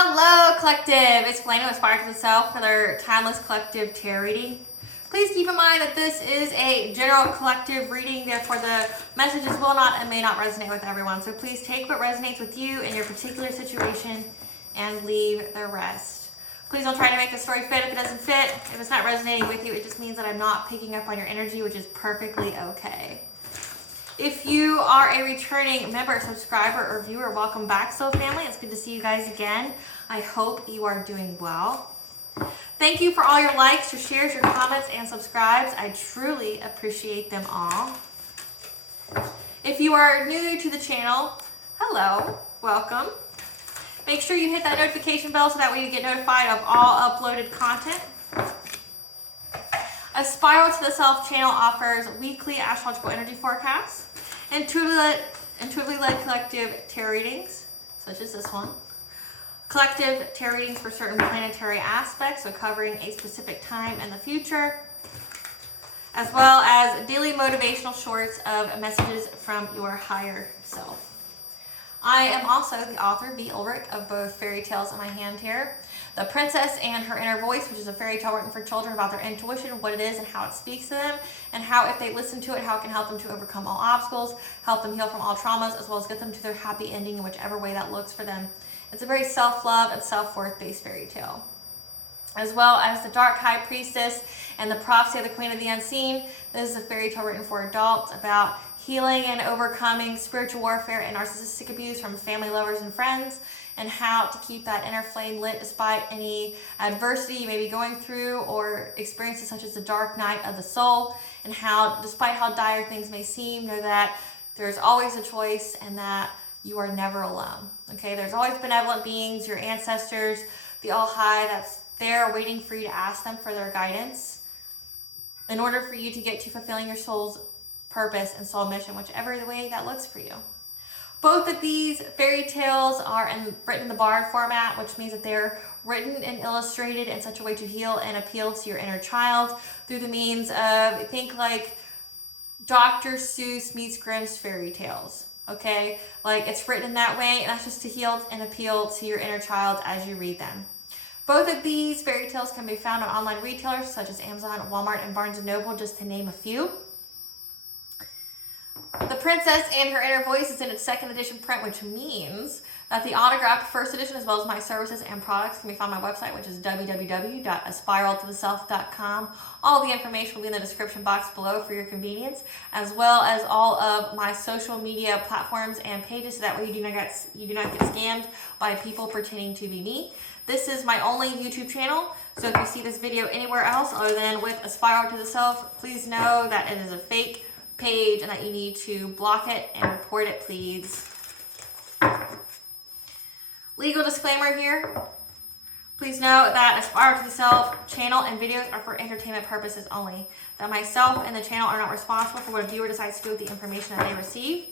Hello, collective. It's Elena with Aspiraltotheself to the Self, another timeless collective tarot reading. Please keep in mind that this is a general collective reading, therefore the messages will not and may not resonate with everyone. So please take what resonates with you in your particular situation and leave the rest. Please don't try to make the story fit if it doesn't fit. If it's not resonating with you, it just means that I'm not picking up on your energy, which is perfectly okay. If you are a returning member, subscriber, or viewer, welcome back, Soul Family. It's good to see you guys again. I hope you are doing well. Thank you for all your likes, your shares, your comments, and subscribes. I truly appreciate them all. If you are new to the channel, hello, welcome. Make sure you hit that notification bell so that way you get notified of all uploaded content. A Spiral to the Self channel offers weekly astrological energy forecasts, intuitively led collective tarot readings, such as this one, collective tarot readings for certain planetary aspects, so covering a specific time in the future, as well as daily motivational shorts of messages from your higher self. I am also the author, V. Ulrich, of both Fairy Tales in My Hand here, The Princess and Her Inner Voice, which is a fairy tale written for children about their intuition, what it is and how it speaks to them, and how if they listen to it, how it can help them to overcome all obstacles, help them heal from all traumas, as well as get them to their happy ending in whichever way that looks for them. It's a very self-love and self-worth based fairy tale. As well as The Dark High Priestess and The Prophecy of the Queen of the Unseen. This is a fairy tale written for adults about healing and overcoming spiritual warfare and narcissistic abuse from family, lovers, and friends, and how to keep that inner flame lit despite any adversity you may be going through or experiences such as the dark night of the soul, and how, despite how dire things may seem, know that there's always a choice and that you are never alone. Okay, there's always benevolent beings, your ancestors, the All High, that's there waiting for you to ask them for their guidance in order for you to get to fulfilling your soul's purpose and soul mission, whichever way that looks for you. Both of these fairy tales are written in the bard format, which means that they're written and illustrated in such a way to heal and appeal to your inner child through the means of, think like Dr. Seuss meets Grimm's fairy tales. Okay, like it's written in that way, and that's just to heal and appeal to your inner child as you read them. Both of these fairy tales can be found on online retailers such as Amazon, Walmart, and Barnes & Noble, just to name a few. The Princess and Her Inner Voice is in its second edition print, which means that the autographed first edition, as well as my services and products, can be found on my website, which is www.aspiraltotheself.com. All the information will be in the description box below for your convenience, as well as all of my social media platforms and pages, so that way you do not get scammed by people pretending to be me. This is my only YouTube channel, so if you see this video anywhere else other than with A Spiral to the Self, please know that it is a fake page and that you need to block it and report it, please. Legal disclaimer here. Please note that A Spiral to the Self channel and videos are for entertainment purposes only. That myself and the channel are not responsible for what a viewer decides to do with the information that they receive.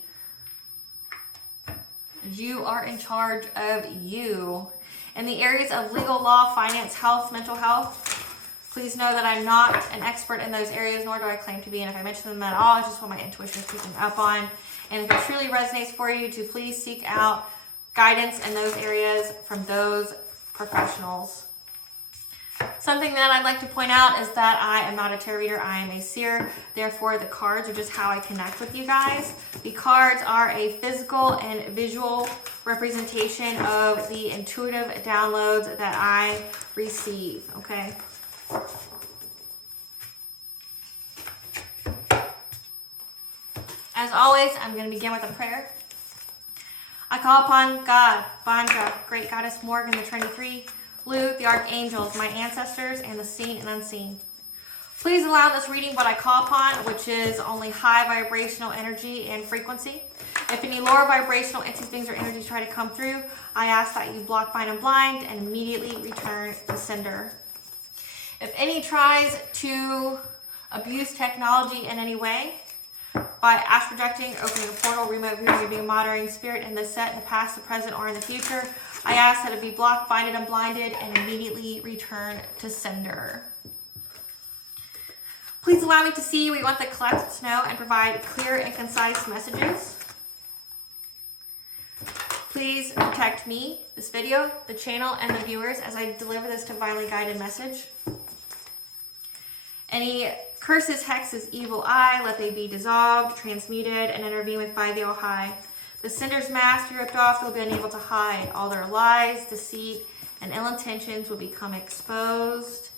You are in charge of you. In the areas of legal, law, finance, health, mental health, please know that I'm not an expert in those areas, nor do I claim to be, and if I mention them at all, it's just what my intuition is picking up on. And if it truly resonates for you, to please seek out guidance in those areas from those professionals. Something that I'd like to point out is that I am not a tarot reader, I am a seer. Therefore, the cards are just how I connect with you guys. The cards are a physical and visual representation of the intuitive downloads that I receive, okay? As always, I'm going to begin with a prayer. I call upon God, Bandra, Great Goddess Morgan, the Trinity Three, Lu, the Archangels, my ancestors, and the seen and unseen. Please allow this reading what I call upon, which is only high vibrational energy and frequency. If any lower vibrational entities, beings, or energies try to come through, I ask that you block, bind, and blind, and immediately return to sender. If any tries to abuse technology in any way, by astral projecting, opening a portal, remote viewing, being monitoring spirit in this set, in the past, the present, or in the future, I ask that it be blocked, binded, and blinded, and immediately return to sender. Please allow me to see what you want the collective to know and provide clear and concise messages. Please protect me, this video, the channel, and the viewers as I deliver this divinely guided message. Any curses, hexes, evil eye, let they be dissolved, transmuted, and intervened with by the All High. The sinner's mask be ripped off, they'll be unable to hide. All their lies, deceit, and ill intentions will become exposed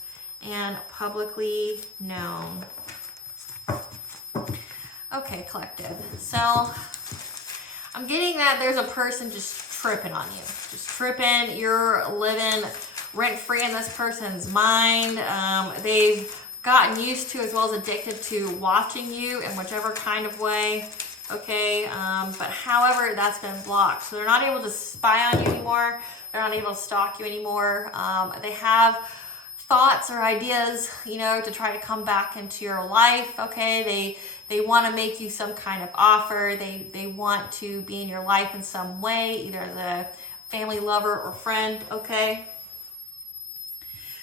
and publicly known. Okay, collective. So, I'm getting that there's a person just tripping on you. Just tripping. You're living rent-free in this person's mind. They've gotten used to, as well as addicted to, watching you in whichever kind of way. Okay, but however, that's been blocked. So they're not able to spy on you anymore. They're not able to stalk you anymore. They have thoughts or ideas, you know, to try to come back into your life. Okay, they want to make you some kind of offer. They want to be in your life in some way, either as a family, lover, or friend. Okay.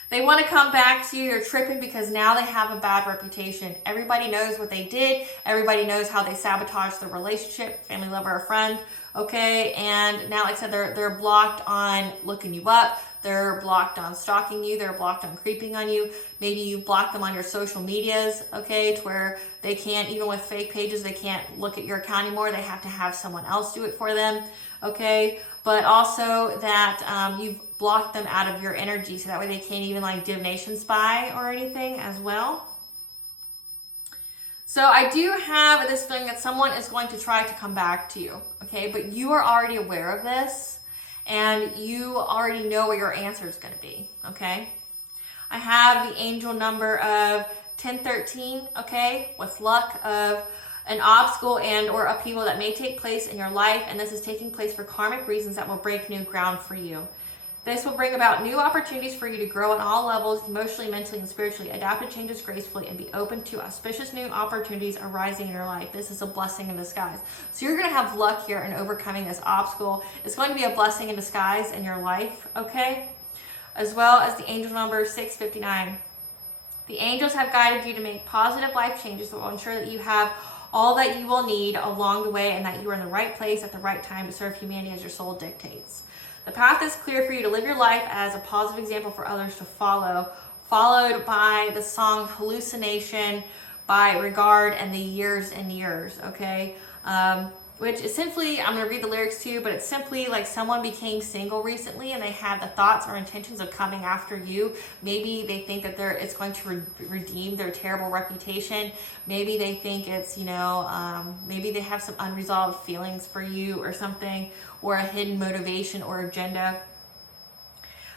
They want to come back to you. You're tripping because now they have a bad reputation. Everybody knows what they did. Everybody knows how they sabotaged the relationship, family, lover, or friend. Okay, and now, like I said, they're blocked on looking you up. They're blocked on stalking you. They're blocked on creeping on you. Maybe you block them on your social medias, okay, to where they can't, even with fake pages, they can't look at your account anymore. They have to have someone else do it for them, okay? But also that you've blocked them out of your energy, so that way they can't even like divination spy or anything as well. So I do have this feeling that someone is going to try to come back to you, okay? But you are already aware of this, and you already know what your answer is going to be, okay? I have the angel number of 1013, okay? With luck of an obstacle and or upheaval that may take place in your life, and this is taking place for karmic reasons that will break new ground for you. This will bring about new opportunities for you to grow on all levels, emotionally, mentally, and spiritually, adapt to changes gracefully, and be open to auspicious new opportunities arising in your life. This is a blessing in disguise. So you're going to have luck here in overcoming this obstacle. It's going to be a blessing in disguise in your life, okay? As well as the angel number 659. The angels have guided you to make positive life changes that will ensure that you have all that you will need along the way, and that you are in the right place at the right time to serve humanity as your soul dictates. The path is clear for you to live your life as a positive example for others to follow, followed by the song Hallucination by Regard and the Years and Years, okay? Which is simply, I'm going to read the lyrics to you, but it's simply like someone became single recently and they had the thoughts or intentions of coming after you. Maybe they think that it's going to redeem their terrible reputation. Maybe they think it's, you know, maybe they have some unresolved feelings for you or something, or a hidden motivation or agenda.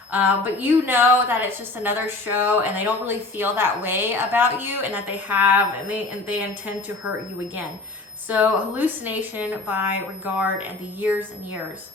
But you know that it's just another show, and they don't really feel that way about you, and that they intend to hurt you again. So Hallucination by Regard and the Years and Years.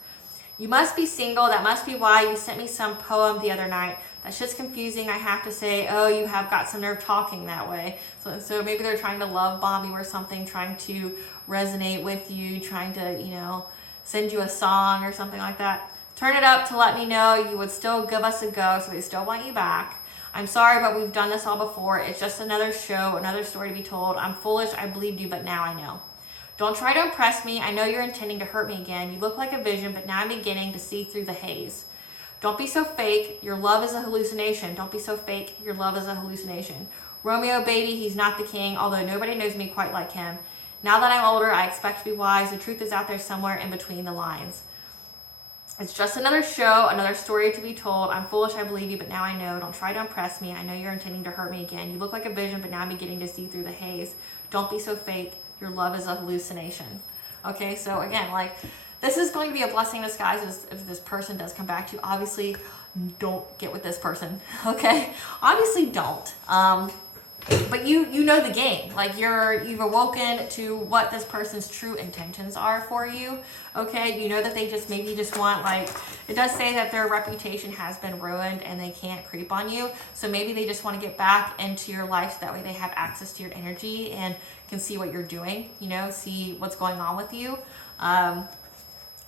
You must be single. That must be why you sent me some poem the other night. That shit's confusing, I have to say. Oh, you have got some nerve talking that way. So maybe they're trying to love bomb you or something, trying to resonate with you, trying to, you know, send you a song or something like that. Turn it up to let me know you would still give us a go, so they still want you back. I'm sorry, but we've done this all before. It's just another show, another story to be told. I'm foolish, I believed you, but now I know. Don't try to impress me. I know you're intending to hurt me again. You look like a vision, but now I'm beginning to see through the haze. Don't be so fake. Your love is a hallucination. Don't be so fake. Your love is a hallucination. Romeo, baby, he's not the king, although nobody knows me quite like him. Now that I'm older, I expect to be wise. The truth is out there somewhere in between the lines. It's just another show, another story to be told. I'm foolish, I believe you, but now I know. Don't try to impress me. I know you're intending to hurt me again. You look like a vision, but now I'm beginning to see through the haze. Don't be so fake. Your love is a hallucination. Okay, so again, like, this is going to be a blessing in disguise if this person does come back to you. Obviously, don't get with this person, okay? Obviously, don't. But you know the game. Like, you've awoken to what this person's true intentions are for you, okay? You know that they maybe just want, like, it does say that their reputation has been ruined and they can't creep on you. So maybe they just want to get back into your life so that way they have access to your energy and can see what you're doing, you know, see what's going on with you.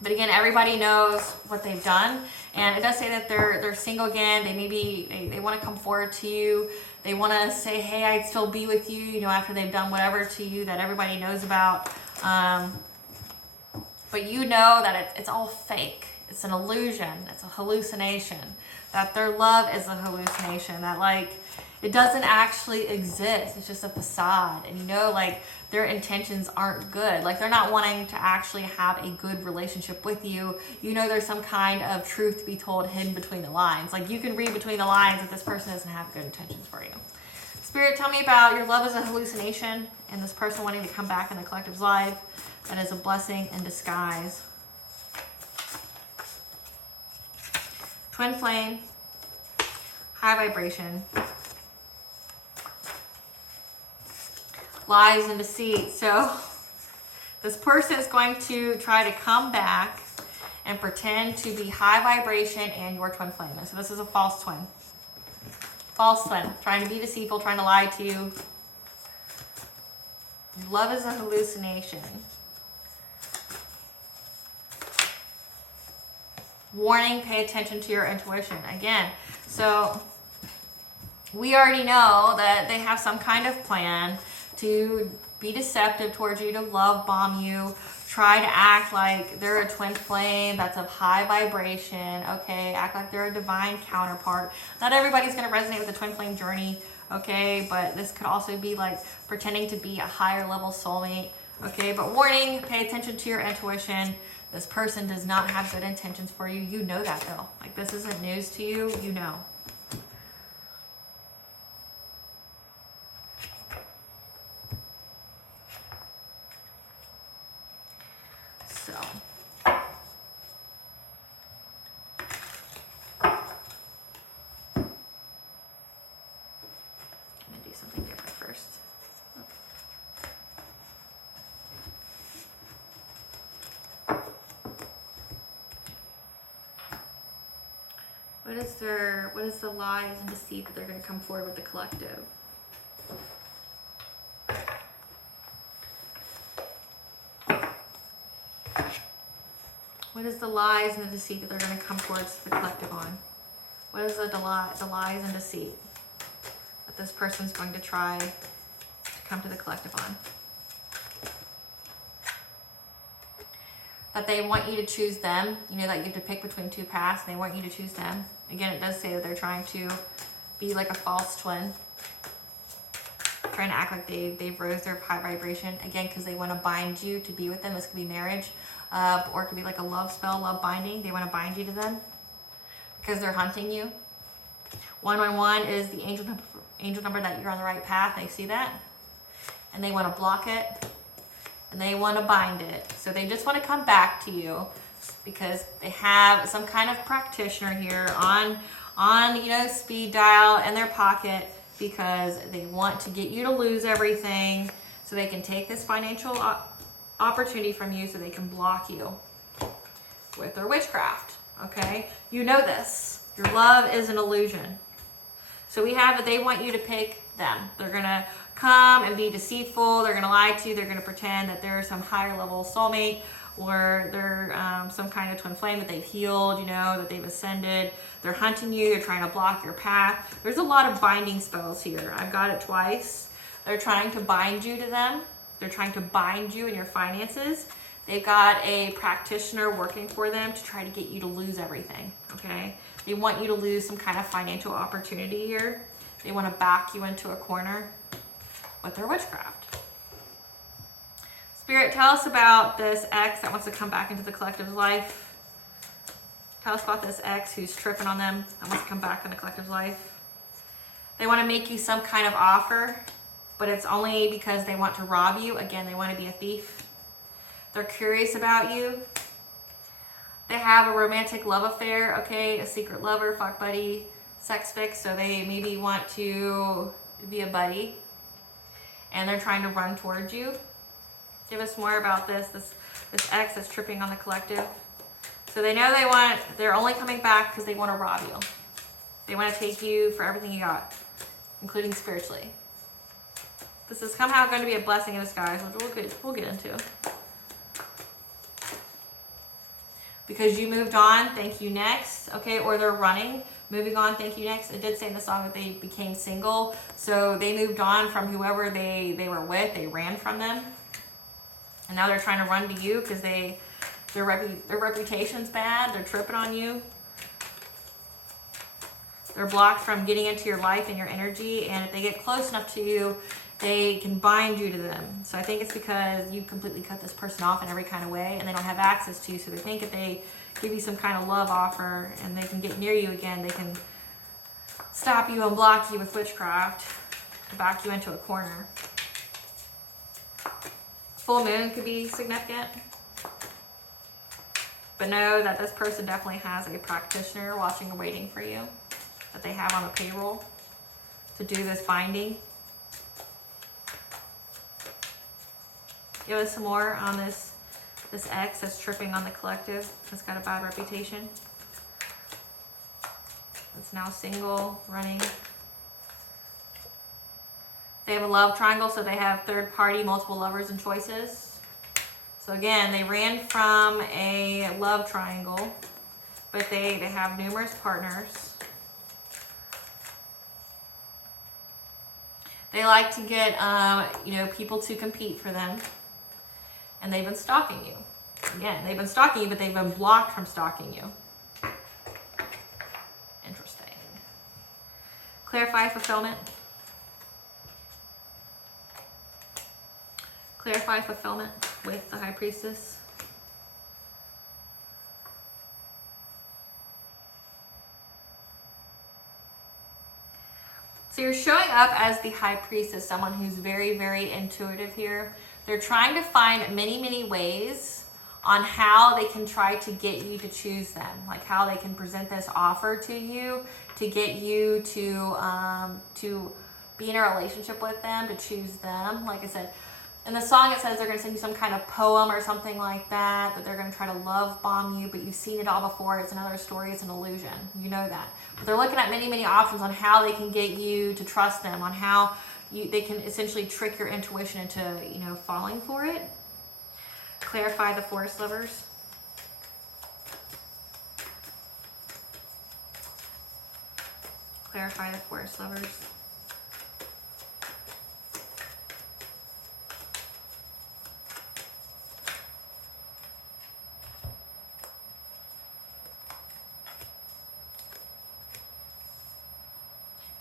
But again, everybody knows what they've done, and it does say that they're single again. They want to come forward to you. They want to say, hey, I'd still be with you, you know, after they've done whatever to you that everybody knows about. But but you know that it's all fake. It's an illusion. It's a hallucination. That their love is a hallucination. That like it doesn't actually exist. It's just a facade. And you know, like their intentions aren't good. Like they're not wanting to actually have a good relationship with you. You know, there's some kind of truth to be told hidden between the lines. Like you can read between the lines that this person doesn't have good intentions for you. Spirit, tell me about your love is a hallucination and this person wanting to come back in the collective's life. That is a blessing in disguise. Twin flame, high vibration, lies and deceit. So this person is going to try to come back and pretend to be high vibration and your twin flame. So this is a false twin. False twin, trying to be deceitful, trying to lie to you. Love is a hallucination. Warning, pay attention to your intuition. Again, so we already know that they have some kind of plan to be deceptive towards you, to love bomb you, try to act like they're a twin flame that's of high vibration, okay? Act like they're a divine counterpart. Not everybody's going to resonate with the twin flame journey, okay? But this could also be like pretending to be a higher level soulmate, okay? But warning, pay attention to your intuition. This person does not have good intentions for you. You know that though. Like this isn't news to you. You know. So. I'm going to do something different first. What is the lies and deceit that they're going to come forward with the collective? What is the lies and the deceit that they're going to come towards the collective on? What is the lies and deceit that this person's going to try to come to the collective on? That they want you to choose them. You know that you have to pick between two paths. And they want you to choose them. Again, it does say that they're trying to be like a false twin. Trying to act like they've rose their high vibration. Again, because they want to bind you to be with them. This could be marriage. Or it could be like a love spell, love binding. They want to bind you to them. Because they're hunting you. 111 is the angel number that you're on the right path. They see that. And they want to block it. And they want to bind it. So they just want to come back to you because they have some kind of practitioner here on you know, speed dial in their pocket because they want to get you to lose everything so they can take this financial opportunity from you so they can block you with their witchcraft. Okay? You know this. Your love is an illusion. So we have that they want you to pick them. They're going to come and be deceitful. They're going to lie to you. They're going to pretend that they're some higher level soulmate or they're some kind of twin flame that they've healed, you know, that they've ascended. They're hunting you. They're trying to block your path. There's a lot of binding spells here. I've got it twice. They're trying to bind you to them. They're trying to bind you in your finances. They've got a practitioner working for them to try to get you to lose everything, okay? They want you to lose some kind of financial opportunity here. They want to back you into a corner with their witchcraft. Spirit, tell us about this ex that wants to come back into the collective's life. Tell us about this ex who's tripping on them that wants to come back in the collective's life. They want to make you some kind of offer, but it's only because they want to rob you. Again, they want to be a thief. They're curious about you. They have a romantic love affair, okay? A secret lover, fuck buddy, sex fix. So they maybe want to be a buddy. And they're trying to run towards you. Give us more about this ex that's tripping on the collective. So they know they're only coming back because they want to rob you. They want to take you for everything you got, including spiritually. This is somehow going to be a blessing in disguise, which we'll get into. Because you moved on, thank you next. Okay, or they're running, moving on, thank you next. It did say in the song that they became single. So they moved on from whoever they were with. They ran from them. And now they're trying to run to you because they Their reputation's bad. They're tripping on you. They're blocked from getting into your life and your energy. And if they get close enough to you, they can bind you to them. So I think it's because you completely cut this person off in every kind of way and they don't have access to you. So they think if they give you some kind of love offer and they can get near you again, they can stop you and block you with witchcraft to back you into a corner. Full moon could be significant. But know that this person definitely has a practitioner watching and waiting for you that they have on the payroll to do this binding. Give us some more on this ex that's tripping on the collective, that's got a bad reputation. That's now single, running. They have a love triangle, so they have third party, multiple lovers and choices. So again, they ran from a love triangle, but they have numerous partners. They like to get, people to compete for them. And they've been stalking you. Again, they've been stalking you, but they've been blocked from stalking you. Interesting. Clarify fulfillment. Clarify fulfillment with the High Priestess. So you're showing up as the High Priestess, someone who's very, very intuitive here. They're trying to find many, many ways on how they can try to get you to choose them, like how they can present this offer to you to get you to be in a relationship with them, to choose them. Like I said, in the song it says they're going to send you some kind of poem or something like that they're going to try to love bomb you, but you've seen it all before. It's another story. It's an illusion. You know that. But they're looking at many, many options on how they can get you to trust them, on how they can essentially trick your intuition into, falling for it. Clarify the forest lovers. Clarify the forest lovers.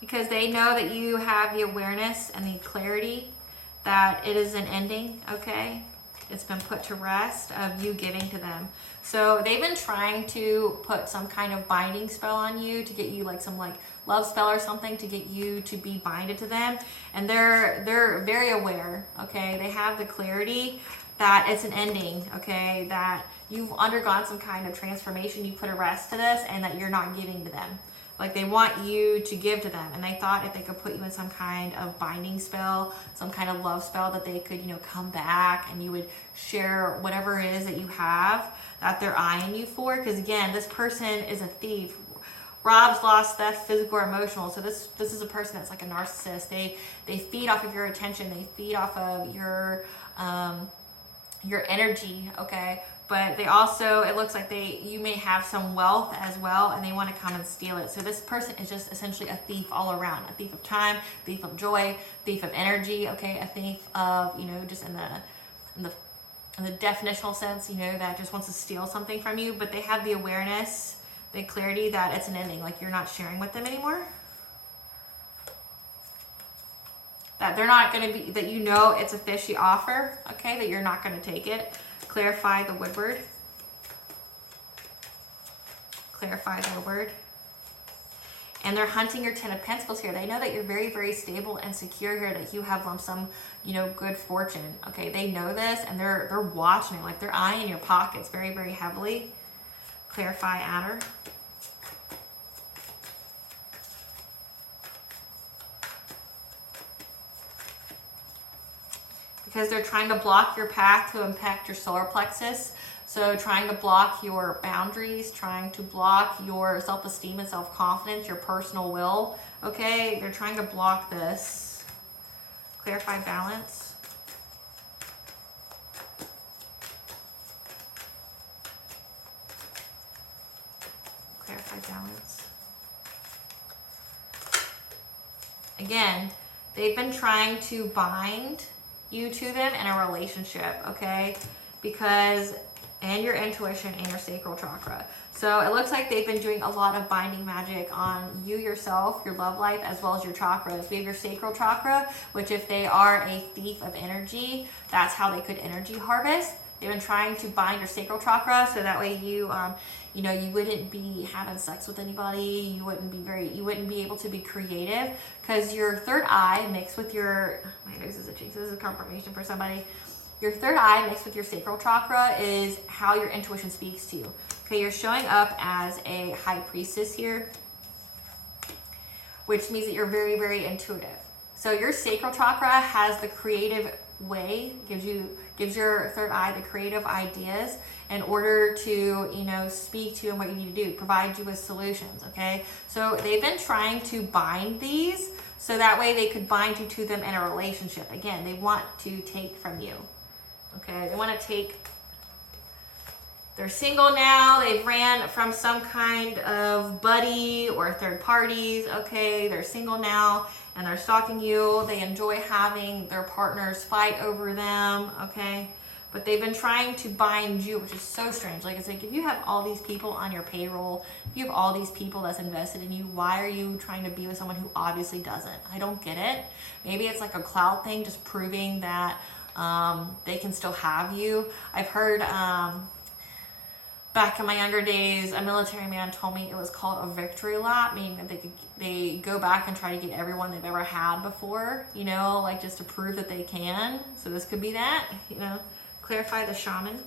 Because they know that you have the awareness and the clarity that it is an ending, okay? It's been put to rest of you giving to them. So they've been trying to put some kind of binding spell on you to get you like some love spell or something to get you to be binded to them. And they're very aware, okay? They have the clarity that it's an ending, okay? That you've undergone some kind of transformation, you put a rest to this, and that you're not giving to them. Like they want you to give to them, and they thought if they could put you in some kind of binding spell, some kind of love spell, that they could, come back and you would share whatever it is that you have that they're eyeing you for. Because again, this person is a thief. Robs, loss, theft, physical or emotional. So this is a person that's like a narcissist. They feed off of your attention. They feed off of your energy, okay? But they also, it looks like you may have some wealth as well, and they want to come and steal it. So this person is just essentially a thief all around. A thief of time, thief of joy, thief of energy, okay? A thief of, just in the definitional sense, that just wants to steal something from you. But they have the awareness, the clarity that it's an ending, like you're not sharing with them anymore. That they're not going to be, that it's a fishy offer, okay? That you're not going to take it. Clarify the Woodward. Clarify the Woodward. And they're hunting your Ten of Pentacles here. They know that you're very, very stable and secure here, that you have lump sum, good fortune. Okay, they know this, and they're watching it, like they're eyeing your pockets very, very heavily. Clarify Adder. Because they're trying to block your path to impact your solar plexus. So trying to block your boundaries, trying to block your self-esteem and self-confidence, your personal will, okay? They're trying to block this. Clarify balance. Clarify balance. Again, they've been trying to bind you to them in a relationship, okay? Because and your intuition and your sacral chakra. So it looks like they've been doing a lot of binding magic on you yourself, your love life, as well as your chakras. We have your sacral chakra, which if they are a thief of energy, that's how they could energy harvest. They've been trying to bind your sacral chakra so that way you, you know, you wouldn't be having sex with anybody. You wouldn't be able to be creative, because your third eye mixed with your, my nose is itching, so this is a confirmation for somebody. Your third eye mixed with your sacral chakra is how your intuition speaks to you. Okay, you're showing up as a high priestess here, which means that you're very, very intuitive. So your sacral chakra has the creative way, gives your third eye the creative ideas in order to, you know, speak to you and what you need to do, provide you with solutions. Okay, so they've been trying to bind these so that way they could bind you to them in a relationship. Again, they want to take from you. Okay, they want to take. They're single now. They've ran from some kind of buddy or third parties. Okay, they're single now and they're stalking you. They enjoy having their partners fight over them. Okay, but they've been trying to bind you, which is so strange. Like, it's like, if you have all these people on your payroll, if you have all these people that's invested in you, why are you trying to be with someone who obviously doesn't? I don't get it. Maybe it's like a clout thing, just proving that they can still have you. I've heard back in my younger days, a military man told me it was called a victory lap, meaning that they go back and try to get everyone they've ever had before, you know, like just to prove that they can. So this could be that, you know. Clarify the shaman.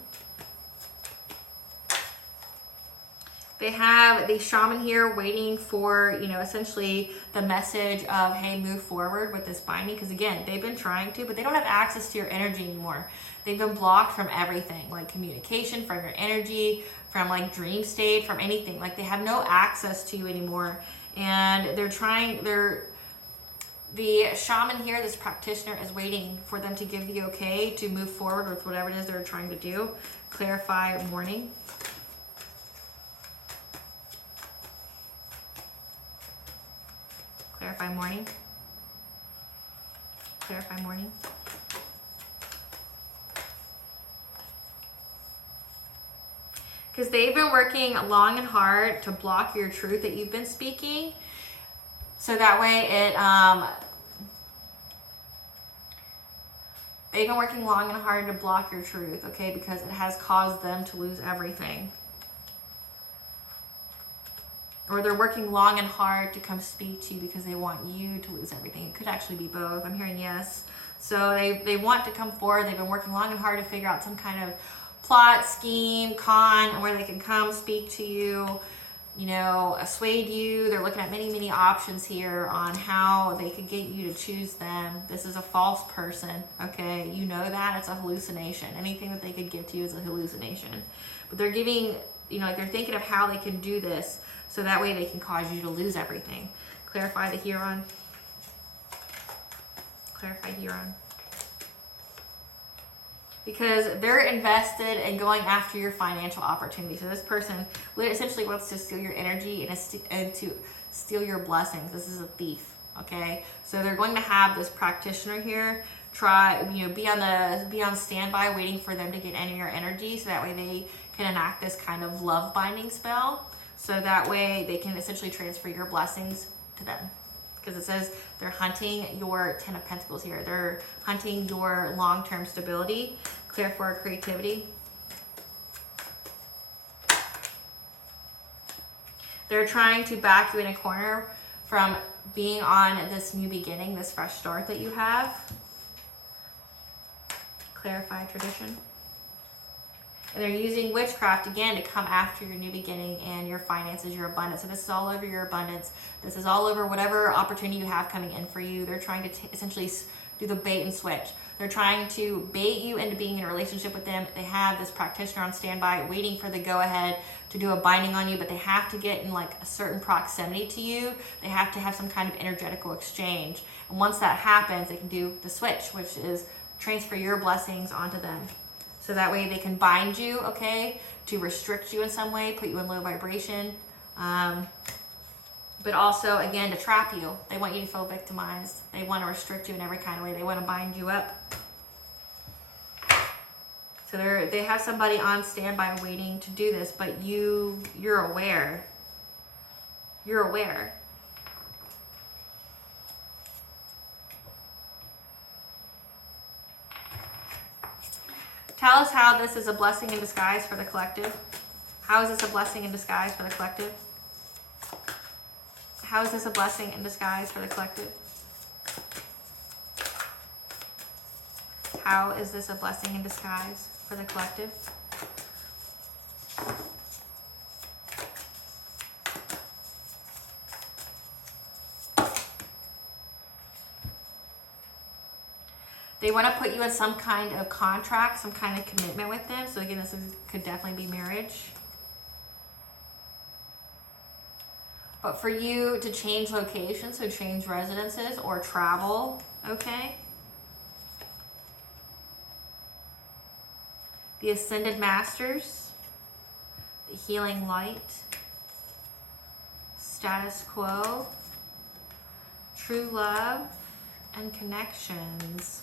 They have the shaman here waiting for, you know, essentially the message of, hey, move forward with this binding. Because again, they've been trying to, but they don't have access to your energy anymore. They've been blocked from everything, like communication, from your energy, from like dream state, from anything. Like, they have no access to you anymore. And the shaman here, this practitioner, is waiting for them to give the okay to move forward with whatever it is they're trying to do. Clarify morning. Clarify morning. Clarify morning. Because they've been working long and hard to block your truth that you've been speaking. So that way they've been working long and hard to block your truth, okay? Because it has caused them to lose everything. Or they're working long and hard to come speak to you because they want you to lose everything. It could actually be both. I'm hearing yes. So they want to come forward. They've been working long and hard to figure out some kind of plot, scheme, con, where they can come speak to you, you know, assuade you. They're looking at many, many options here on how they could get you to choose them. This is a false person, okay? You know that. It's a hallucination. Anything that they could give to you is a hallucination. But they're giving, you know, like, they're thinking of how they can do this so that way they can cause you to lose everything. Clarify the Huron. Clarify Huron. Because they're invested in going after your financial opportunity. So this person essentially wants to steal your energy and to steal your blessings. This is a thief, okay? So they're going to have this practitioner here try, you know, be on standby, waiting for them to get any of your energy, so that way they can enact this kind of love binding spell. So that way they can essentially transfer your blessings to them. Because it says they're hunting your 10 of Pentacles here. They're hunting your long-term stability. Clear for creativity. They're trying to back you in a corner from being on this new beginning, this fresh start that you have. Clarify tradition. And they're using witchcraft again to come after your new beginning and your finances, your abundance. So this is all over your abundance. This is all over whatever opportunity you have coming in for you. They're trying to essentially do the bait and switch. They're trying to bait you into being in a relationship with them. They have this practitioner on standby waiting for the go ahead to do a binding on you, but they have to get in like a certain proximity to you. They have to have some kind of energetical exchange. And once that happens, they can do the switch, which is transfer your blessings onto them. So that way they can bind you, okay, to restrict you in some way, put you in low vibration. But also, again, to trap you. They want you to feel victimized. They want to restrict you in every kind of way. They want to bind you up. So they have somebody on standby waiting to do this, but you're aware. You're aware. Tell us how this is a blessing in disguise for the collective. How is this a blessing in disguise for the collective? How is this a blessing in disguise for the collective? How is this a blessing in disguise for the collective? They want to put you in some kind of contract, some kind of commitment with them. So again, could definitely be marriage. But for you to change locations, so change residences or travel, okay? The Ascended Masters, the Healing Light, Status Quo, True Love, and Connections.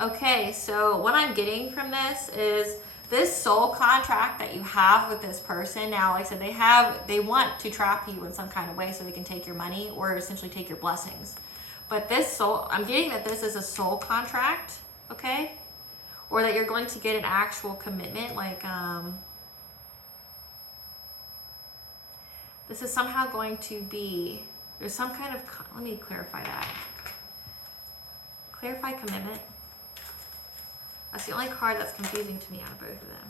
Okay, so what I'm getting from this is this soul contract that you have with this person. Now, like I said, they want to trap you in some kind of way so they can take your money or essentially take your blessings. But this soul, I'm getting that this is a soul contract, okay? Or that you're going to get an actual commitment, like this is somehow going to be, there's some kind of, let me clarify that. Clarify commitment. That's the only card that's confusing to me out of both of them.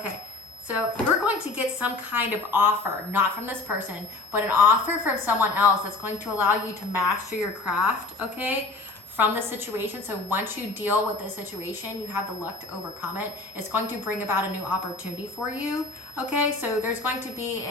Okay, so you're going to get some kind of offer, not from this person, but an offer from someone else that's going to allow you to master your craft, okay, from the situation. So once you deal with this situation, you have the luck to overcome it. It's going to bring about a new opportunity for you, okay? So there's going to be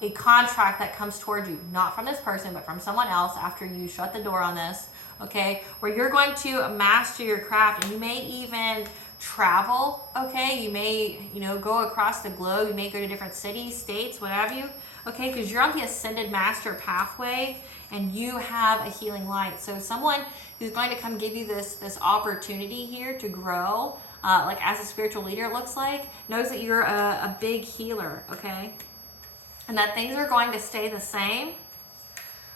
a contract that comes towards you, not from this person, but from someone else after you shut the door on this, okay, where you're going to master your craft, and you may even travel, okay, you may, go across the globe, you may go to different cities, states, what have you, okay, because you're on the Ascended Master pathway, and you have a healing light. So someone who's going to come give you this opportunity here to grow, like as a spiritual leader, it looks like, knows that you're a big healer, okay, and that things are going to stay the same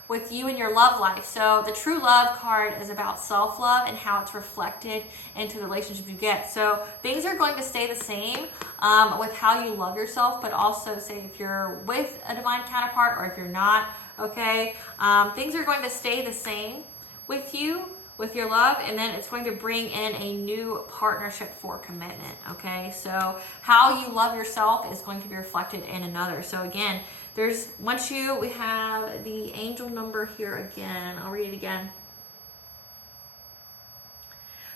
with you and your love life. So the True Love card is about self-love and how it's reflected into the relationship you get. So things are going to stay the same with how you love yourself, but also say if you're with a divine counterpart or if you're not, okay, things are going to stay the same with you, with your love, and then it's going to bring in a new partnership for commitment, okay? So how you love yourself is going to be reflected in another. So again, we have the angel number here again. I'll read it again.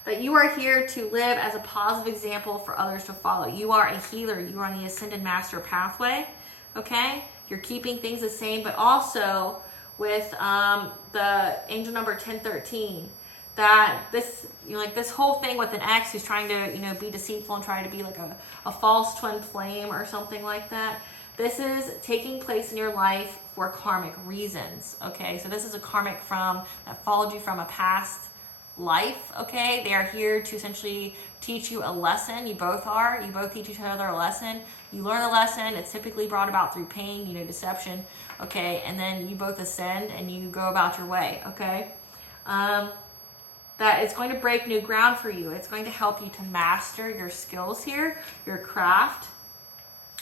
That you are here to live as a positive example for others to follow. You are a healer. You are on the Ascended Master pathway, okay? You're keeping things the same, but also with the angel number 1013, that this, this whole thing with an ex who's trying to, be deceitful and trying to be like a false twin flame or something like that. This is taking place in your life for karmic reasons, okay? So this is a karmic that followed you from a past life, okay? They are here to essentially teach you a lesson. You both teach each other a lesson. You learn a lesson. It's typically brought about through pain, deception, okay? And then you both ascend and you go about your way, okay? That it's going to break new ground for you. It's going to help you to master your skills here, your craft,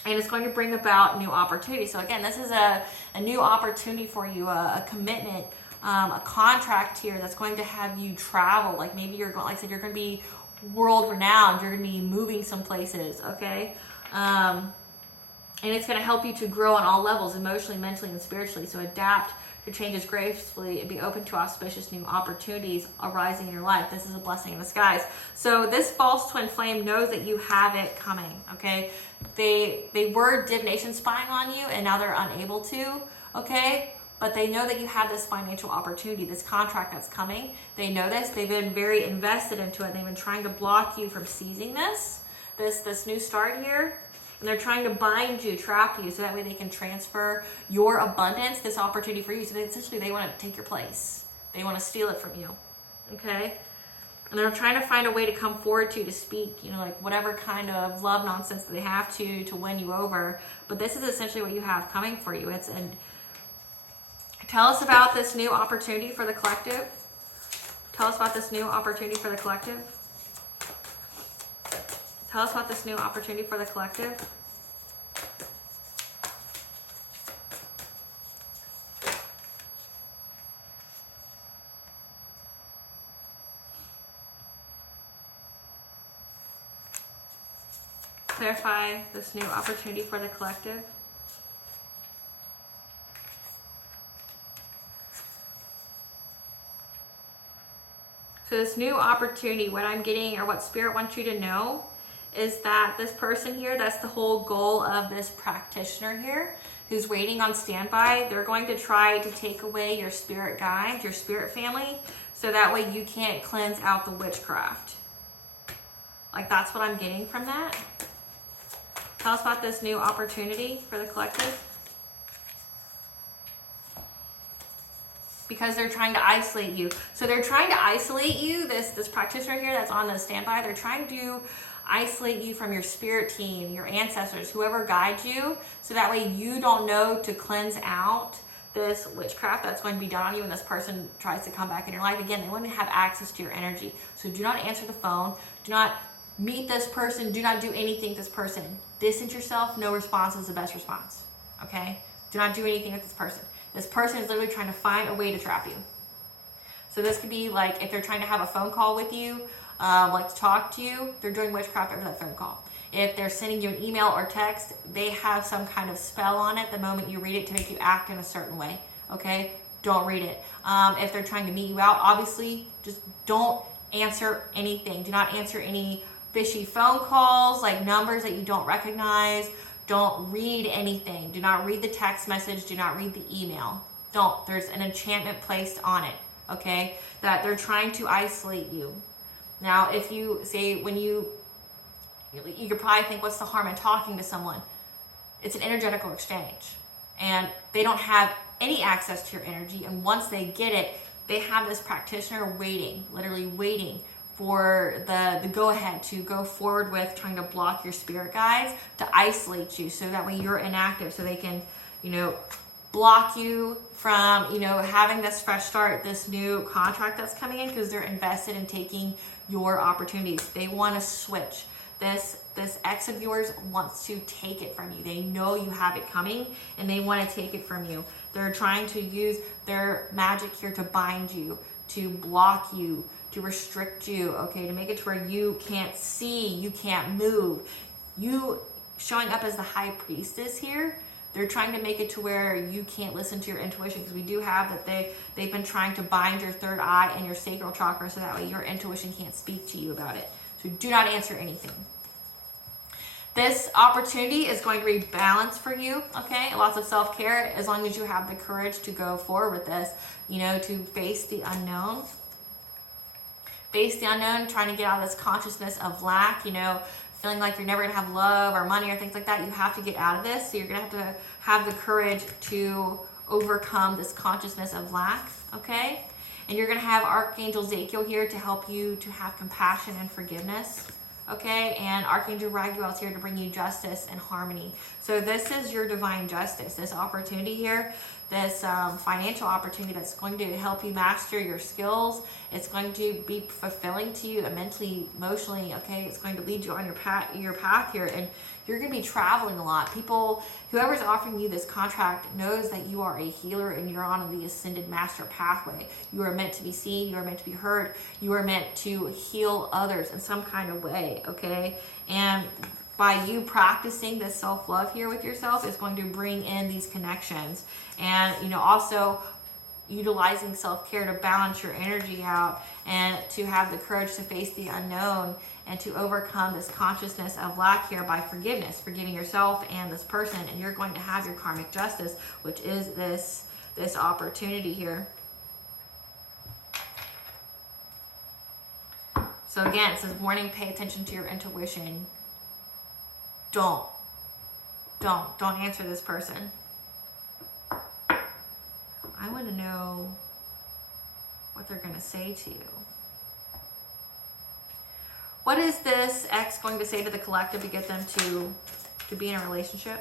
and it's going to bring about new opportunities. So again, this is a new opportunity for you, a commitment, a contract here that's going to have you travel. Like maybe you're going, like I said, you're going to be world renowned. You're going to be moving some places, okay? And it's going to help you to grow on all levels, emotionally, mentally, and spiritually. So adapt to changes gracefully and be open to auspicious new opportunities arising in your life. This is a blessing in disguise. So this false twin flame knows that you have it coming, okay? They were divination spying on you and now they're unable to, okay? But they know that you have this financial opportunity, this contract that's coming. They know this. They've been very invested into it. They've been trying to block you from seizing this new start here. And they're trying to bind you, trap you, so that way they can transfer your abundance, this opportunity for you. So essentially they want to take your place. They want to steal it from you, okay? And they're trying to find a way to come forward to speak, you know, like whatever kind of love nonsense that they have to win you over. But this is essentially what you have coming for you. Tell us about this new opportunity for the collective. Tell us about this new opportunity for the collective. Tell us about this new opportunity for the collective. Clarify this new opportunity for the collective. So this new opportunity, what I'm getting, or what Spirit wants you to know, is that this person here, that's the whole goal of this practitioner here, who's waiting on standby. They're going to try to take away your spirit guide, your spirit family, so that way you can't cleanse out the witchcraft. Like, that's what I'm getting from that. Tell us about this new opportunity for the collective. Because they're trying to isolate you. So they're trying to isolate you, this practitioner here that's on the standby, they're trying to isolate you from your spirit team, your ancestors, whoever guides you, so that way you don't know to cleanse out this witchcraft that's going to be done on you when this person tries to come back in your life. Again, they want to have access to your energy. So do not answer the phone. Do not meet this person. Do not do anything with this person. Distance yourself. No response is the best response. Okay? Do not do anything with this person. This person is literally trying to find a way to trap you. So this could be like if they're trying to have a phone call with you, like to talk to you, they're doing witchcraft over that phone call. If they're sending you an email or text, they have some kind of spell on it the moment you read it to make you act in a certain way. Okay? Don't read it. If they're trying to meet you out, obviously, just don't answer anything. Do not answer any fishy phone calls, like numbers that you don't recognize. Don't read anything. Do not read the text message. Do not read the email. Don't. There's an enchantment placed on it, okay? That they're trying to isolate you. Now, if you say, when you could probably think, what's the harm in talking to someone? It's an energetical exchange. And they don't have any access to your energy. And once they get it, they have this practitioner waiting, literally waiting for the go-ahead to go forward with trying to block your spirit guides, to isolate you so that way you're inactive, so they can, you know, block you from, you know, having this fresh start, this new contract that's coming in, because they're invested in taking your opportunities. They want to switch. This ex of yours wants to take it from you. They know you have it coming and they want to take it from you. They're trying to use their magic here to bind you, to block you, to restrict you, okay, to make it to where you can't see, you can't move. You showing up as the high priestess here, they're trying to make it to where you can't listen to your intuition, because we do have that they've been trying to bind your third eye and your sacral chakra so that way your intuition can't speak to you about it. So do not answer anything. This opportunity is going to be balanced for you, okay? Lots of self-care, as long as you have the courage to go forward with this, you know, to face the unknown. Face the unknown, trying to get out of this consciousness of lack, you know, feeling like you're never gonna have love or money or things like that. You have to get out of this. So you're gonna have to have the courage to overcome this consciousness of lack, okay? And you're gonna have Archangel Zakiel here to help you to have compassion and forgiveness, okay? And Archangel Raguel is here to bring you justice and harmony. So this is your divine justice, this opportunity here, this financial opportunity that's going to help you master your skills. It's going to be fulfilling to you mentally, emotionally, okay? It's going to lead you on your path here, and you're going to be traveling a lot. People, whoever's offering you this contract knows that you are a healer and you're on the ascended master pathway. You are meant to be seen, you are meant to be heard, you are meant to heal others in some kind of way, okay? And by you practicing this self-love here with yourself is going to bring in these connections. And, you know, also utilizing self-care to balance your energy out and to have the courage to face the unknown and to overcome this consciousness of lack here by forgiveness, forgiving yourself and this person, and you're going to have your karmic justice, which is this opportunity here. So again, it says, warning, pay attention to your intuition. Don't answer this person. I want to know what they're going to say to you. What is this ex going to say to the collective to get them to be in a relationship?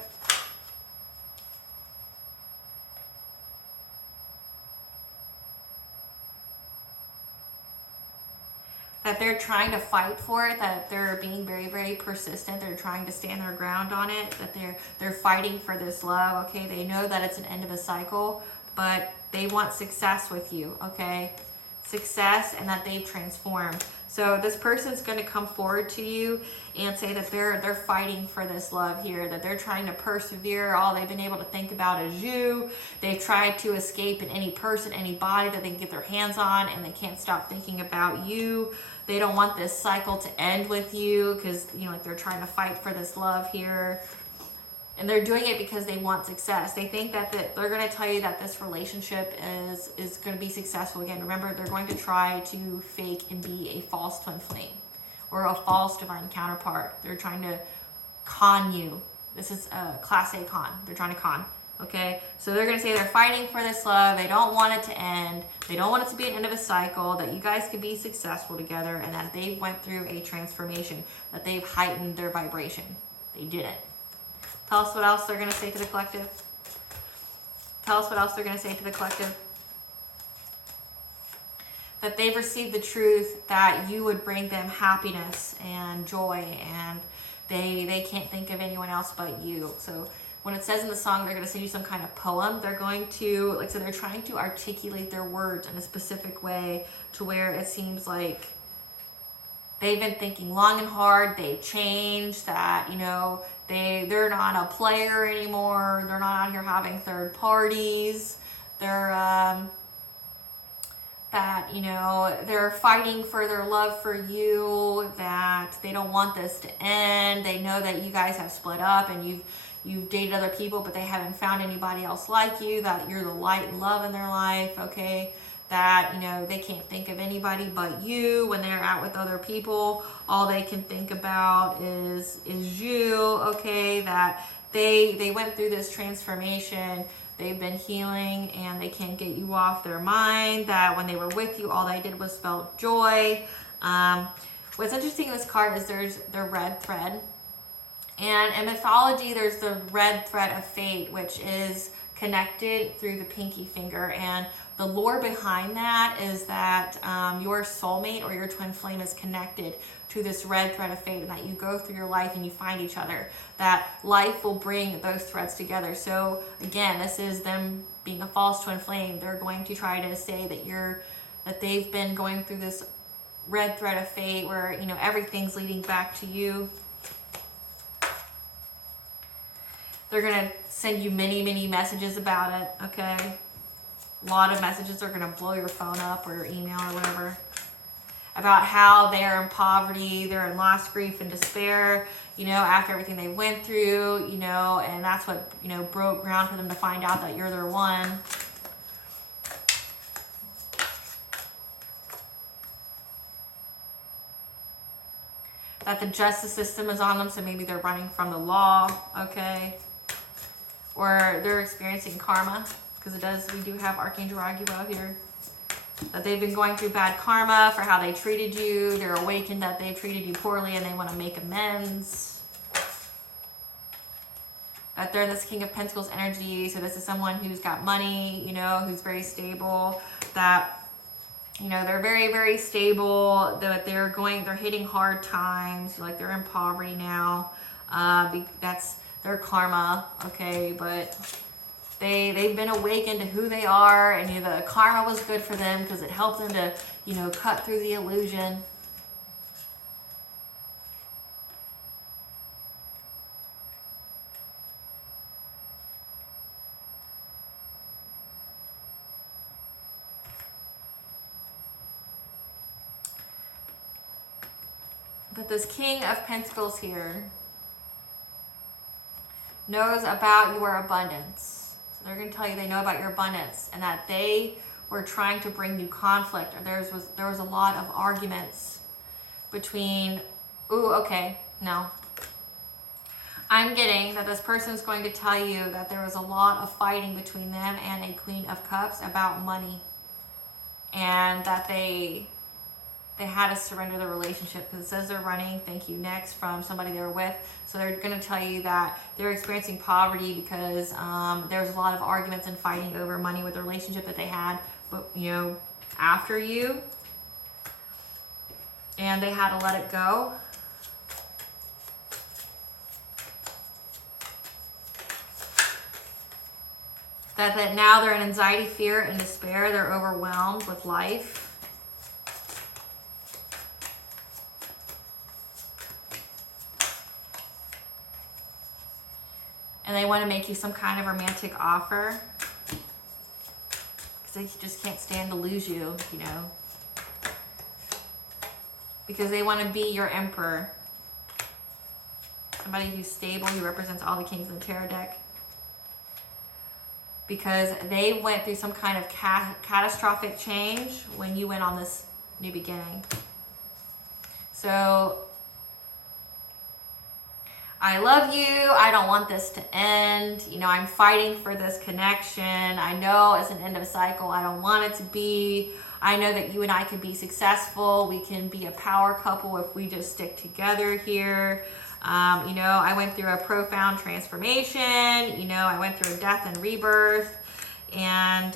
That they're trying to fight for it, that they're being very, very persistent. They're trying to stand their ground on it, that they're fighting for this love, okay? They know that it's an end of a cycle, but they want success with you, okay? Success, and that they've transformed. So this person's going to come forward to you and say that they're fighting for this love here, that they're trying to persevere. All they've been able to think about is you. They've tried to escape in any person, any body that they can get their hands on, and they can't stop thinking about you. They don't want this cycle to end with you because, you know, like they're trying to fight for this love here. And they're doing it because they want success. They think that they're going to tell you that this relationship is going to be successful. Again, remember, they're going to try to fake and be a false twin flame or a false divine counterpart. They're trying to con you. This is a class A con. They're trying to con. Okay? So they're going to say they're fighting for this love. They don't want it to end. They don't want it to be an end of a cycle, that you guys could be successful together, and that they went through a transformation, that they've heightened their vibration. They did it. Tell us what else they're going to say to the collective. Tell us what else they're going to say to the collective. That they've received the truth that you would bring them happiness and joy, and they can't think of anyone else but you. So when it says in the song they're going to send you some kind of poem, they're going to, like I said, they're trying to articulate their words in a specific way to where it seems like they've been thinking long and hard. They changed, that, you know, they're not a player anymore. They're not out here having third parties. They're that, you know, they're fighting for their love for you, that they don't want this to end. They know that you guys have split up and you've dated other people, but they haven't found anybody else like you, that you're the light and love in their life, okay? That, you know, they can't think of anybody but you. When they're out with other people, all they can think about is you, okay? That they went through this transformation. They've been healing, and they can't get you off their mind. That when they were with you, all they did was felt joy. What's interesting in this card is there's the red thread. And in mythology, there's the red thread of fate, which is connected through the pinky finger. And the lore behind that is that your soulmate or your twin flame is connected to this red thread of fate, and that you go through your life and you find each other. That life will bring those threads together. So again, this is them being a false twin flame. They're going to try to say that they've been going through this red thread of fate where, you know, everything's leading back to you. They're going to send you many, many messages about it, okay? A lot of messages are going to blow your phone up or your email or whatever, about how they're in poverty, they're in loss, grief, and despair, you know, after everything they went through, you know, and that's what, you know, broke ground for them to find out that you're their one. That the justice system is on them, so maybe they're running from the law, okay? Or they're experiencing karma, because we do have Archangel Raguel here. That they've been going through bad karma for how they treated you. They're awakened that they've treated you poorly and they want to make amends. That they're this King of Pentacles energy. So this is someone who's got money, you know, who's very stable. That, you know, they're very, very stable. That they're hitting hard times. Like they're in poverty now. That's their karma, okay? But they've been awakened to who they are, and, you know, the karma was good for them because it helped them to, you know, cut through the illusion. But this King of Pentacles here knows about your abundance. So they're going to tell you they know about your abundance, and that they were trying to bring you conflict, or there was a lot of arguments between, no. I'm getting that this person is going to tell you that there was a lot of fighting between them and a Queen of Cups about money, and that they they had to surrender the relationship because it says they're running, thank you, next, from somebody they were with. So they're going to tell you that they're experiencing poverty because there's a lot of arguments and fighting over money with the relationship that they had, but you know, after you, and they had to let it go. That now they're in anxiety, fear, and despair. They're overwhelmed with life. And they want to make you some kind of romantic offer. Because they just can't stand to lose you, you know. Because they want to be your emperor. Somebody who's stable, who represents all the kings in the tarot deck. Because they went through some kind of catastrophic change when you went on this new beginning. So, I love you. I don't want this to end. You know, I'm fighting for this connection. I know it's an end of a cycle. I don't want it to be. I know that you and I can be successful. We can be a power couple if we just stick together here. You know, I went through a profound transformation. You know, I went through a death and rebirth. And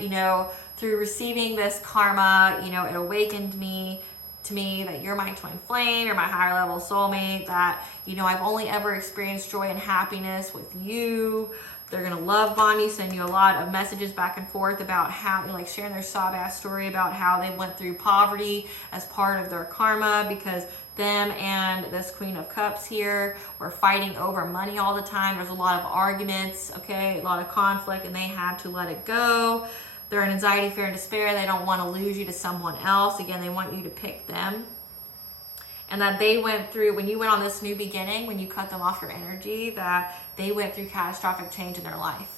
you know, through receiving this karma, you know, it awakened me to me that you're my twin flame, you're my higher level soulmate, that, you know, I've only ever experienced joy and happiness with you. They're going to love bomb you, send you a lot of messages back and forth about how, like, sharing their sob ass story about how they went through poverty as part of their karma, because them and this Queen of Cups here were fighting over money all the time. There's a lot of arguments, okay, a lot of conflict, and they had to let it go. They're in anxiety, fear, and despair. They don't want to lose you to someone else. Again, they want you to pick them. And that they went through, when you went on this new beginning, when you cut them off your energy, that they went through catastrophic change in their life.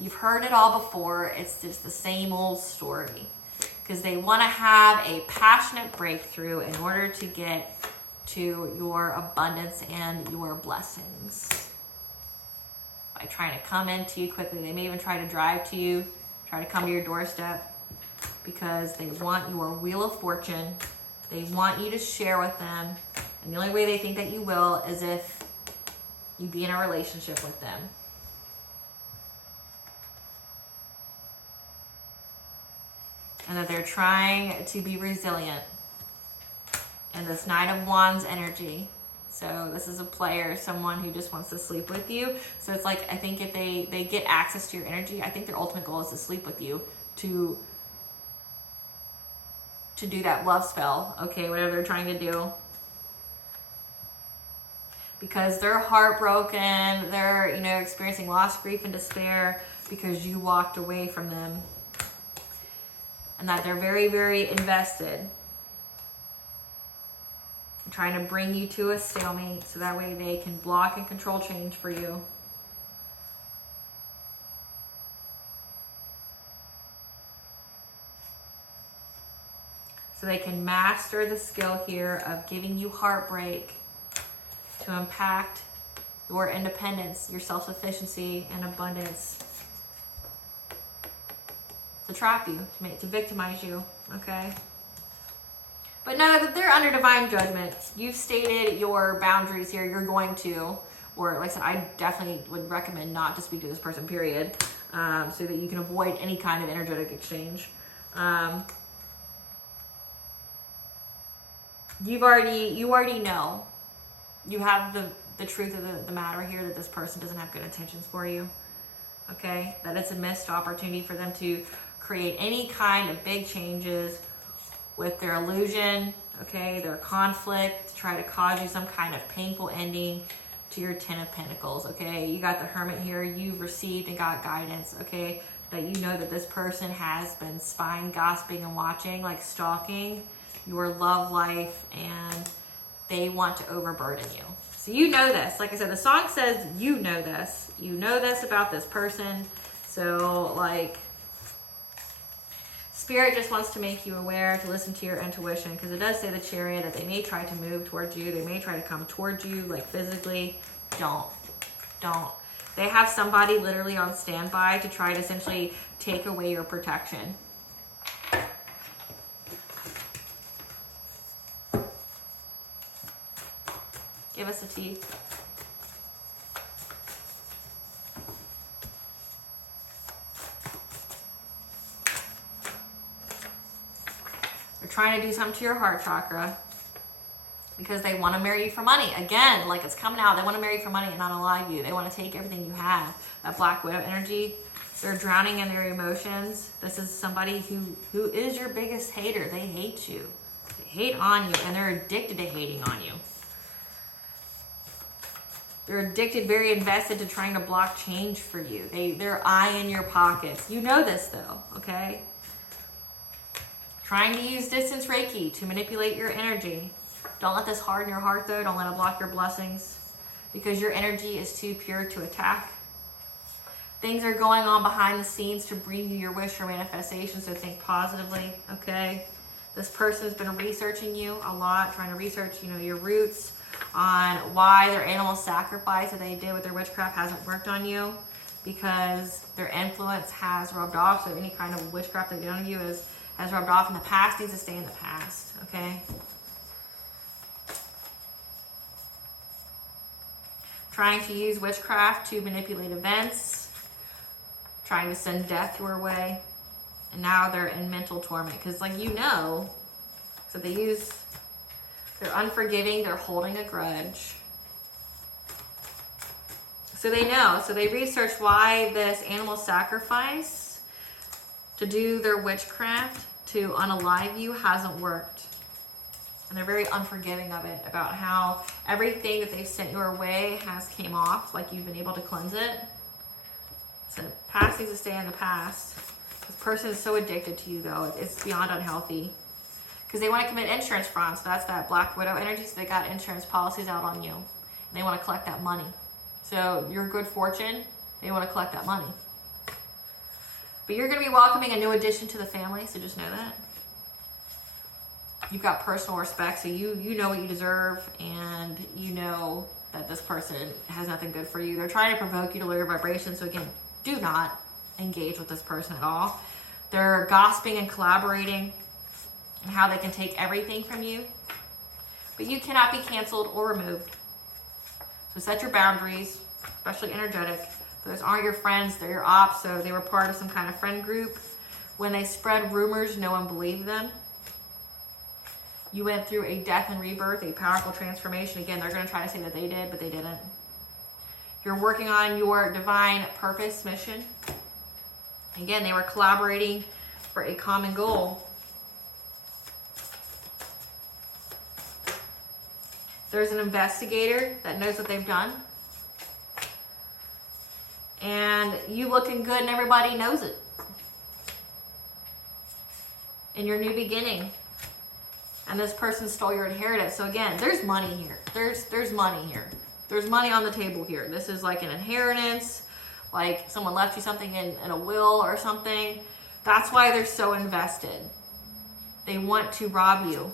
You've heard it all before. It's just the same old story. Because they want to have a passionate breakthrough in order to get to your abundance and your blessings. By trying to come into you quickly. They may even try to drive to you, try to come to your doorstep. Because they want your wheel of fortune. They want you to share with them. And the only way they think that you will is if you be in a relationship with them. And that they're trying to be resilient. And this Knight of Wands energy. So this is a player, someone who just wants to sleep with you. So it's like, I think if they get access to your energy, I think their ultimate goal is to sleep with you. To do that love spell, okay, whatever they're trying to do. Because they're heartbroken, they're, you know, experiencing loss, grief, and despair because you walked away from them. And that they're very, very invested in trying to bring you to a stalemate so that way they can block and control change for you. So they can master the skill here of giving you heartbreak to impact your independence, your self-sufficiency, and abundance. To trap you, to victimize you, okay? But know that they're under divine judgment. You've stated your boundaries here. You're going to, or like I said, I definitely would recommend not to speak to this person, period, so that you can avoid any kind of energetic exchange. You already know. You have the truth of the matter here, that this person doesn't have good intentions for you. Okay? That it's a missed opportunity for them to create any kind of big changes with their illusion, okay, their conflict, to try to cause you some kind of painful ending to your Ten of Pentacles, okay? You got the Hermit here. You've received and got guidance, okay? That you know that this person has been spying, gossiping, and watching, like stalking your love life, and they want to overburden you. So you know this. Like I said, the song says you know this. You know this about this person. So, like, Spirit just wants to make you aware, to listen to your intuition, because it does say the Chariot, that they may try to move towards you. They may try to come towards you, like physically. Don't. They have somebody literally on standby to try to essentially take away your protection. necessity. They're trying to do something to your heart chakra because they want to marry you for money. Again, like it's coming out, they want to marry you for money and not allow you. They want to take everything you have. That Black Widow energy, they're drowning in their emotions. This is somebody who is your biggest hater. They hate you. They hate on you, and they're addicted to hating on you. They're addicted, very invested to trying to block change for you. They're eyeing your pockets. You know this though, okay? Trying to use distance Reiki to manipulate your energy. Don't let this harden your heart though. Don't let it block your blessings because your energy is too pure to attack. Things are going on behind the scenes to bring you your wish or manifestation, so think positively, okay? This person has been researching you a lot, trying to research, your roots on why their animal sacrifice that they did with their witchcraft hasn't worked on you because their influence has rubbed off. So any kind of witchcraft they've done to you has rubbed off in the past, needs to stay in the past, okay? Trying to use witchcraft to manipulate events, trying to send death your way, and now they're in mental torment because so they're unforgiving, they're holding a grudge. So they know, so they research why this animal sacrifice to do their witchcraft to unalive you hasn't worked. And they're very unforgiving of it, about how everything that they've sent your way has came off, like you've been able to cleanse it. So past needs to stay in the past. This person is so addicted to you though, it's beyond unhealthy. Because they want to commit insurance fraud, so that's that Black Widow energy, so they got insurance policies out on you. And they want to collect that money. So your good fortune, they want to collect that money. But you're going to be welcoming a new addition to the family, so just know that. You've got personal respect, so you know what you deserve, and you know that this person has nothing good for you. They're trying to provoke you to lower your vibration, so again, do not engage with this person at all. They're gossiping and collaborating and how they can take everything from you, but you cannot be canceled or removed. So set your boundaries, especially energetic. Those aren't your friends, they're your ops, so they were part of some kind of friend group. When they spread rumors, no one believed them. You went through a death and rebirth, a powerful transformation. Again, they're going to try to say that they did, but they didn't. You're working on your divine purpose, mission. Again, they were collaborating for a common goal. There's an investigator that knows what they've done. And you looking good and everybody knows it. In your new beginning. And this person stole your inheritance. So again, there's money here. There's money here. There's money on the table here. This is like an inheritance, like someone left you something in a will or something. That's why they're so invested. They want to rob you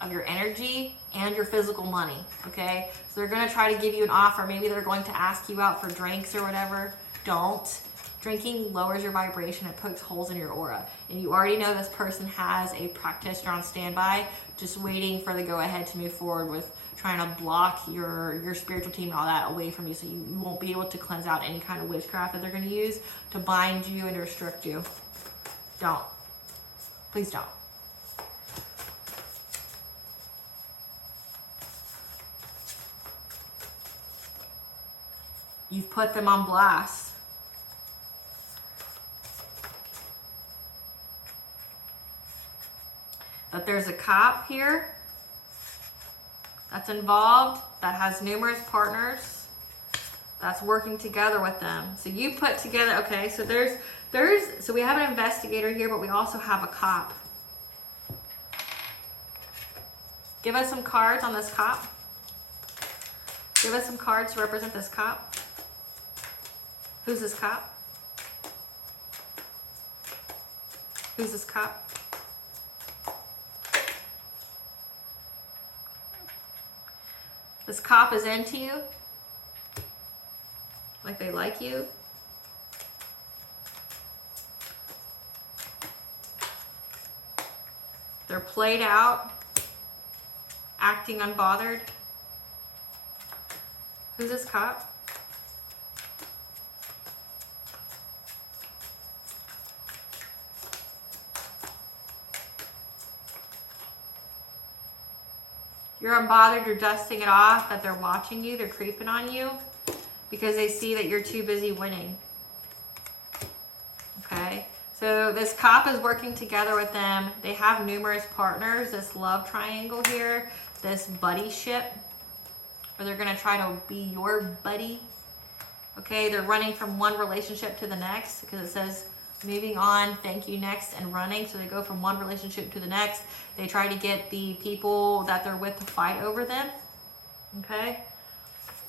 of your energy and your physical money, okay? So they're gonna try to give you an offer. Maybe they're going to ask you out for drinks or whatever. Don't. Drinking lowers your vibration, it pokes holes in your aura. And you already know this person has a practitioner on standby, just waiting for the go-ahead to move forward with trying to block your spiritual team and all that away from you, so you won't be able to cleanse out any kind of witchcraft that they're going to use to bind you and restrict you. Don't. Please don't. You've put them on blast. That there's a cop here that's involved, that has numerous partners, that's working together with them. So you put together, okay, so so we have an investigator here, but we also have a cop. Give us some cards on this cop. Give us some cards to represent this cop. Who's this cop? Who's this cop? This cop is into you, like they like you. They're played out, acting unbothered. Who's this cop? You're unbothered, you're dusting it off, that they're watching you, they're creeping on you because they see that you're too busy winning. Okay, so this cop is working together with them. They have numerous partners, this love triangle here, this buddyship, where they're gonna try to be your buddy. Okay, they're running from one relationship to the next because it says moving on, thank you, next, and running. So they go from one relationship to the next. They try to get the people that they're with to fight over them. Okay,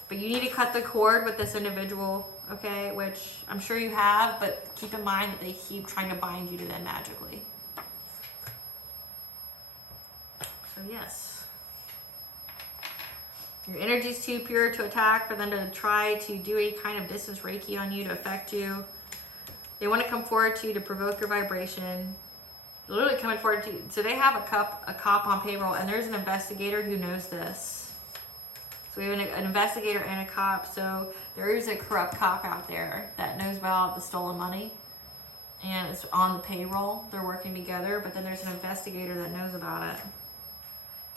but you need to cut the cord with this individual, okay, which I'm sure you have, but keep in mind that they keep trying to bind you to them magically. So yes, your energy is too pure to attack for them to try to do any kind of distance Reiki on you to affect you. They want to come forward to you to provoke your vibration. Literally coming forward to you. So they have a cop on payroll, and there's an investigator who knows this. So we have an investigator and a cop. So there is a corrupt cop out there that knows about the stolen money, and it's on the payroll. They're working together, but then there's an investigator that knows about it.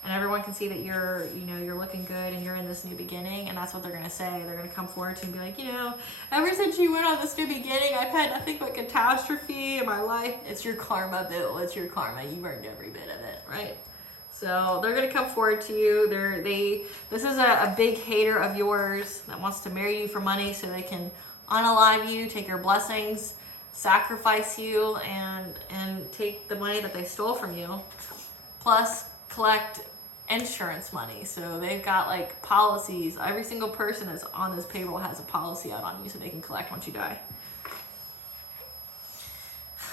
And everyone can see that you're looking good and you're in this new beginning, and that's what they're gonna say. They're gonna come forward to you and be like, ever since you went on this new beginning, I've had nothing but catastrophe in my life. It's your karma, Bill. It's your karma. You've earned every bit of it, right? So they're gonna come forward to you. This is a big hater of yours that wants to marry you for money so they can unalive you, take your blessings, sacrifice you, and take the money that they stole from you, plus collect insurance money. So they've got like policies. Every single person that's on this payroll has a policy out on you so they can collect once you die.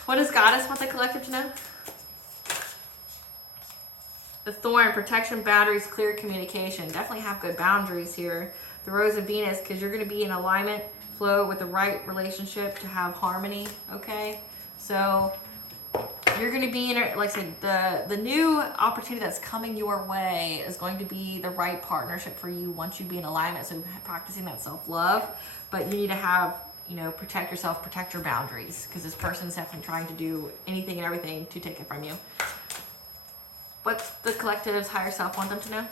What does Goddess want the collective to know? The Thorn, protection, boundaries, clear communication. Definitely have good boundaries here. The Rose of Venus, because you're going to be in alignment, flow with the right relationship to have harmony, okay? So you're going to be in, like I said, the new opportunity that's coming your way is going to be the right partnership for you once you be in alignment. So practicing that self-love, but you need to have, protect yourself, protect your boundaries, because this person's definitely trying to do anything and everything to take it from you. What's the collective's higher self want them to know?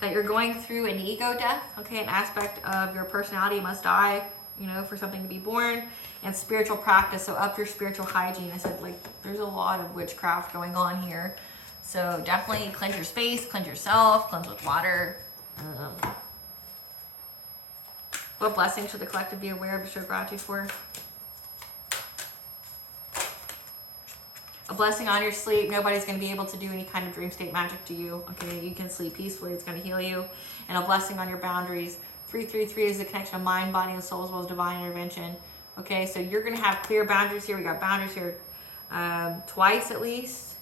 That you're going through an ego death, okay? An aspect of your personality must die, for something to be born. And spiritual practice, so up your spiritual hygiene. I said, there's a lot of witchcraft going on here. So definitely cleanse your space, cleanse yourself, cleanse with water. What blessings should the collective be aware of to show gratitude for? A blessing on your sleep. Nobody's going to be able to do any kind of dream state magic to you. Okay, you can sleep peacefully. It's going to heal you. And a blessing on your boundaries. 333 is the connection of mind, body, and soul as well as divine intervention. Okay, so you're going to have clear boundaries here. We got boundaries here twice at least.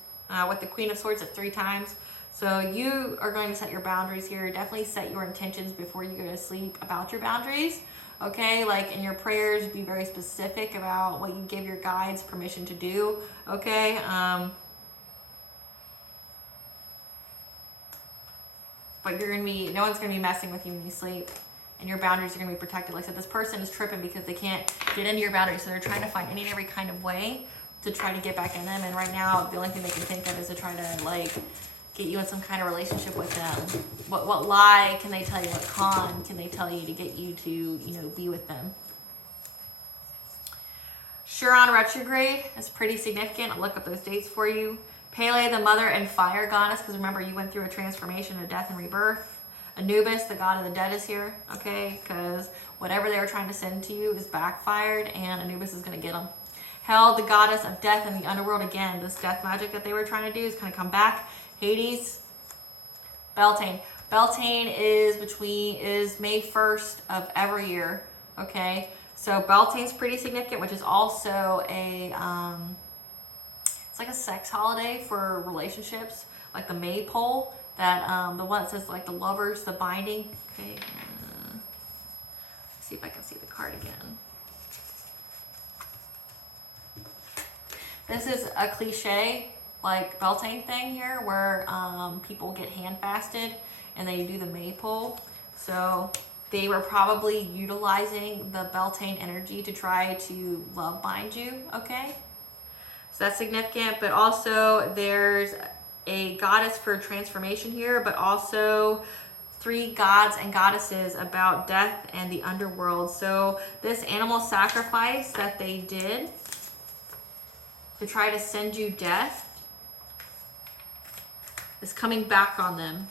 With the Queen of Swords at 3 times. So you are going to set your boundaries here. Definitely set your intentions before you go to sleep about your boundaries. Okay, in your prayers, be very specific about what you give your guides permission to do. Okay, but no one's gonna be messing with you when you sleep, and your boundaries are gonna be protected. Like I said, this person is tripping because they can't get into your boundaries, so they're trying to find any and every kind of way to try to get back in them. And right now, the only thing they can think of is to try to get you in some kind of relationship with them. What lie can they tell you? What con can they tell you to get you to, be with them? Chiron retrograde is pretty significant. I'll look up those dates for you. Pele, the mother and fire goddess, because remember, you went through a transformation of death and rebirth. Anubis, the god of the dead, is here, okay? Because whatever they were trying to send to you is backfired, and Anubis is going to get them. Hell, the goddess of death and the underworld. Again, this death magic that they were trying to do is going to come back. Hades, Beltane. Beltane is May 1st of every year, okay? So Beltane's pretty significant, which is also it's like a sex holiday for relationships, like the maypole, that the one that says the lovers, the binding. Okay, see if I can see the card again. This is a cliche, like Beltane thing here where people get hand fasted and they do the maypole. So they were probably utilizing the Beltane energy to try to love bind you, okay? So that's significant, but also there's a goddess for transformation here, but also 3 gods and goddesses about death and the underworld. So this animal sacrifice that they did to try to send you death is coming back on them.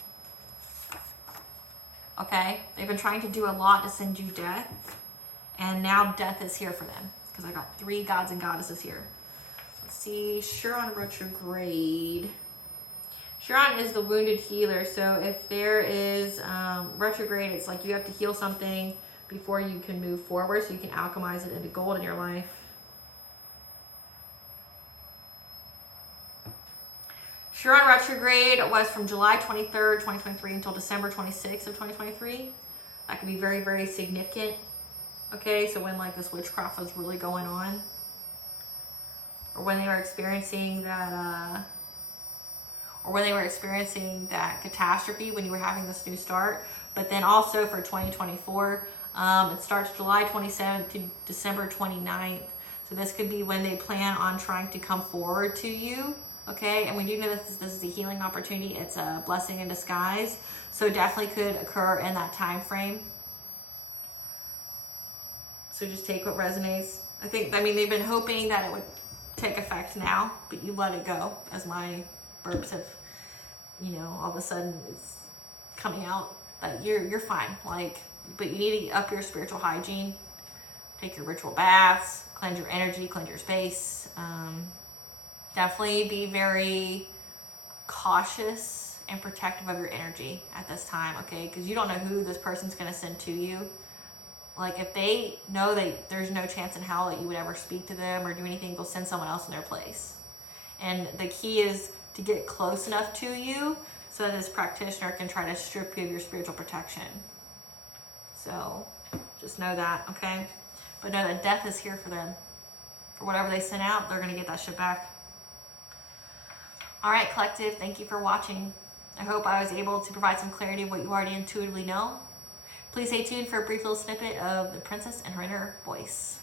Okay? They've been trying to do a lot to send you death, and now death is here for them because I got 3 gods and goddesses here. Let's see, Chiron retrograde. Chiron is the wounded healer, so if there is retrograde, it's like you have to heal something before you can move forward, so you can alchemize it into gold in your life. Chiron retrograde was from July 23rd, 2023 until December 26th of 2023. That could be very, very significant. Okay, so when like this witchcraft was really going on, or when they were experiencing that catastrophe when you were having this new start. But then also for 2024, it starts July 27th to December 29th. So this could be when they plan on trying to come forward to you. Okay, and we do know that this is a healing opportunity. It's a blessing in disguise. So definitely could occur in that time frame. So just take what resonates. I mean, they've been hoping that it would take effect now, but you let it go, as my burps have, all of a sudden it's coming out that you're fine. Like, but you need to up your spiritual hygiene. Take your ritual baths, cleanse your energy, cleanse your space. Definitely be very cautious and protective of your energy at this time, okay? Because you don't know who this person's going to send to you. Like, if they know that there's no chance in hell that you would ever speak to them or do anything, they'll send someone else in their place. And the key is to get close enough to you so that this practitioner can try to strip you of your spiritual protection. So just know that, okay? But know that death is here for them. For whatever they sent out, they're going to get that shit back. All right, collective, thank you for watching. I hope I was able to provide some clarity of what you already intuitively know. Please stay tuned for a brief little snippet of the princess and her inner voice.